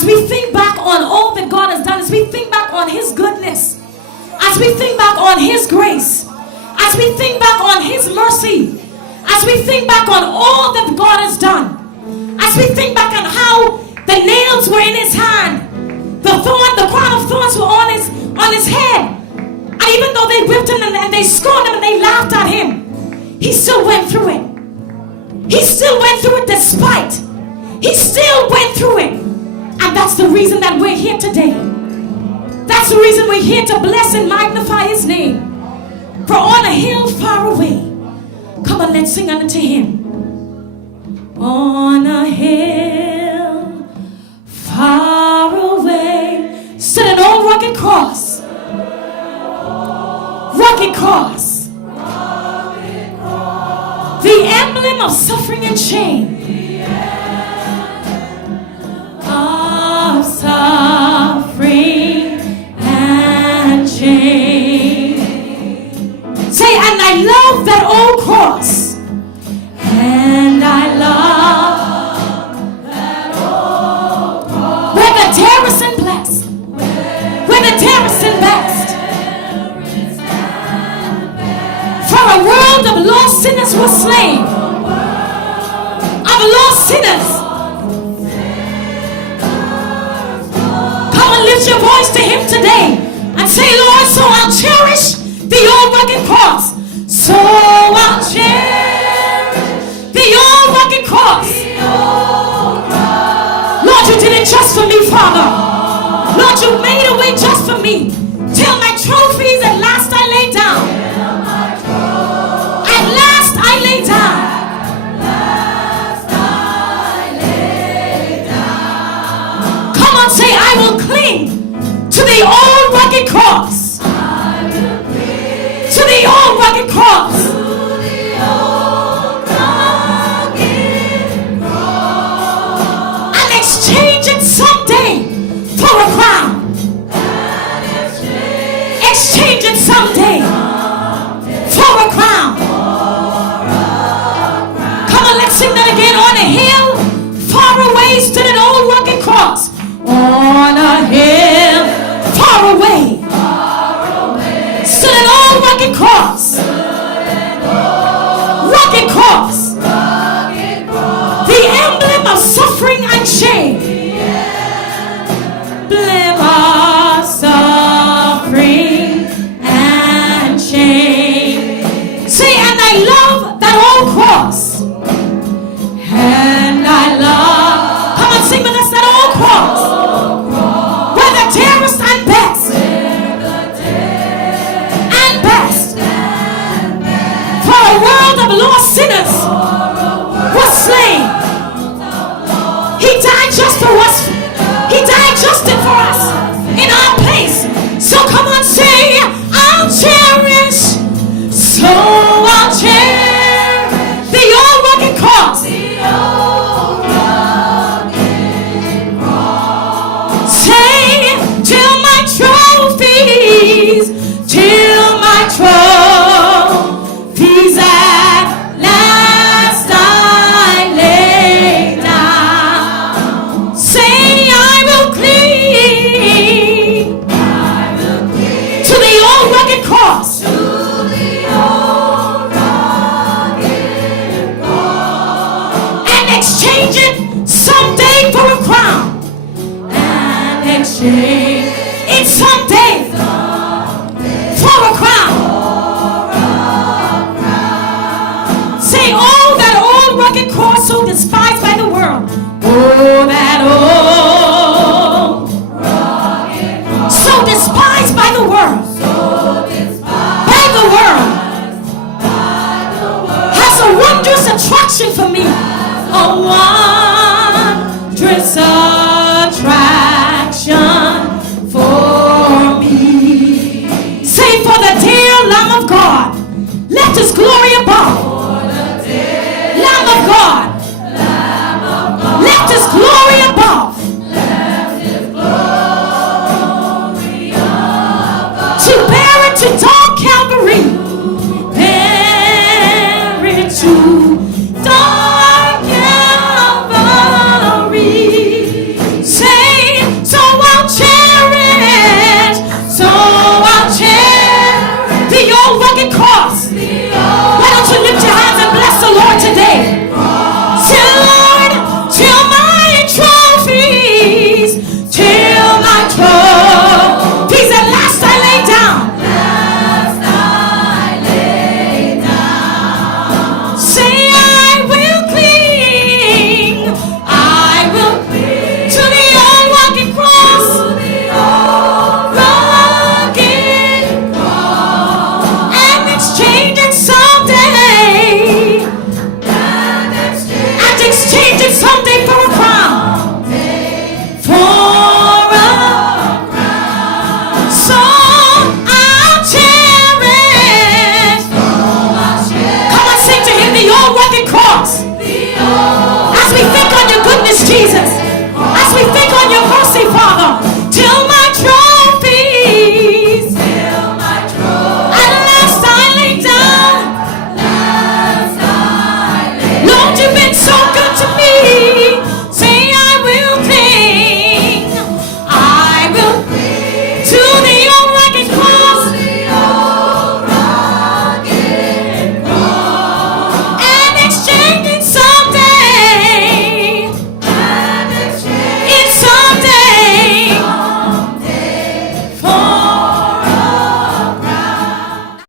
As we think back on all that God has done, as we think back on His goodness, as we think back on His grace, as we think back on His mercy, as we think back on all that God has done, as we think back on how the nails were in His hand, the crown of thorns were on his head, and even though they whipped Him and they scorned Him and they laughed at Him, He still went through it. He still went through it despite. He still went through it. And that's the reason that we're here today. That's the reason we're here, to bless and magnify His name. For on a hill far away, come on, let's sing unto Him. On a hill far away stood an old rugged cross. Rugged cross. The emblem of suffering and shame. Of suffering and shame. Say, and I love that old cross. And I love that old cross. Where the terrorists and blessed. Where the terrorists and blessed. For a world of lost sinners was slain. Of lost sinners. Come and lift your voice to Him today and say, Lord, so I'll cherish the old rugged cross. So I'll cherish the old rugged cross. Lord, you did it just for me, Father. Lord, you made a way just for me. Till my trophies at last I lay down. At last I lay down. Come on, say, I will cling to the old rugged cross. To the old rugged cross. And exchange it someday for a crown. Exchange it someday for a crown. Come on, let's sing that again. On a hill far away stood an old rugged cross. On a hill far away stood an old rugged cross. Rugged cross. The emblem of suffering and shame. Emblem of suffering and shame. Say, and I love that old cross. And I love. Come on, sing with us, that old cross. Where the dearest and best. For a world of lost sinners was slain. He died just for us. He died just for us in our place. So come on, say, I'll cherish. So I'll cherish the old rugged cross. Say, till my trophies, till my trophies at last I lay down. Say, I will cling to the old rugged cross. And exchange it someday for a crown. And exchange